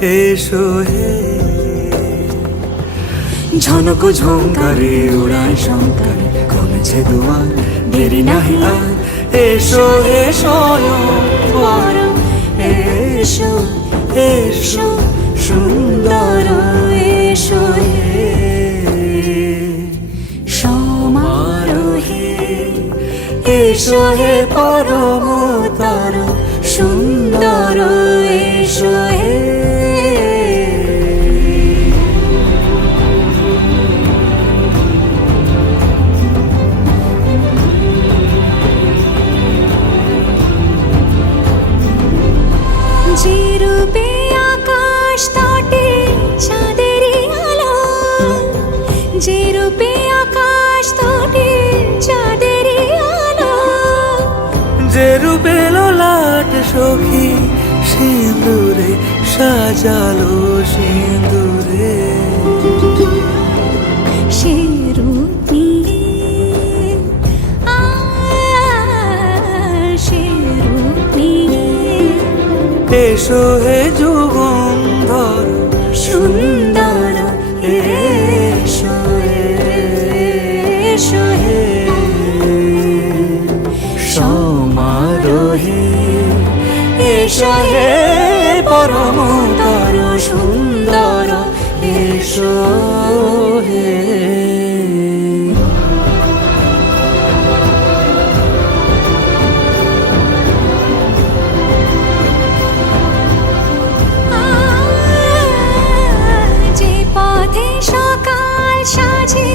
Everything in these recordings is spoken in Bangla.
এসো হে। ঝনক ঝঙ্কারে উড়ায় শঙ্কারে কমেছে দুয়ার, দেরি নাহি আর। এসো হে স্বয়ংবর, এসো এসো সুন্দর, এসো হে সমারোহে। এসো হে পরমতর সুন্দর, এসো হে। যে রূপে আকাশ তটে চাঁদেরই আলো, যে রূপে আকাশ তটে চাঁদেরই আলো, যে রূপে ললাট সখী সিঁদুরে সাজালো সিঁদুরে। সে রূপ নিয়ে সে রূপ নিয়ে এসো হে যুগন্ধর সুন্দর, এসো এসো হে সমারোহে। এসো হে পরমতর সুন্দর, এসো হে। যে পথে সকাল সাজে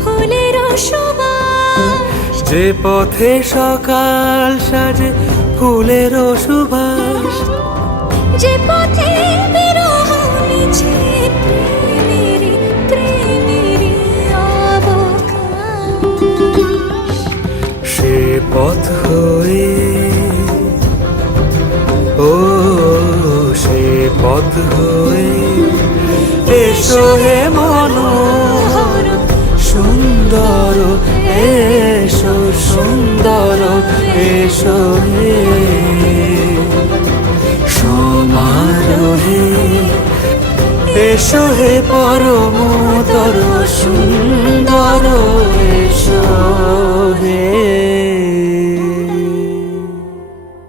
ফুলের সুবাস, যে পথে সকাল সাজে ফুলের সুবাস, যে পথে বিরহ মিছে প্রেমেরই প্রেমেরই অবকাশ, সে পথ হয়ে ও সে পথ হয়ে এসো হে মনোহর সুন্দর, এসো সুন্দর, এসো হে সমারোহে। এসো হে পরমতর সুন্দর।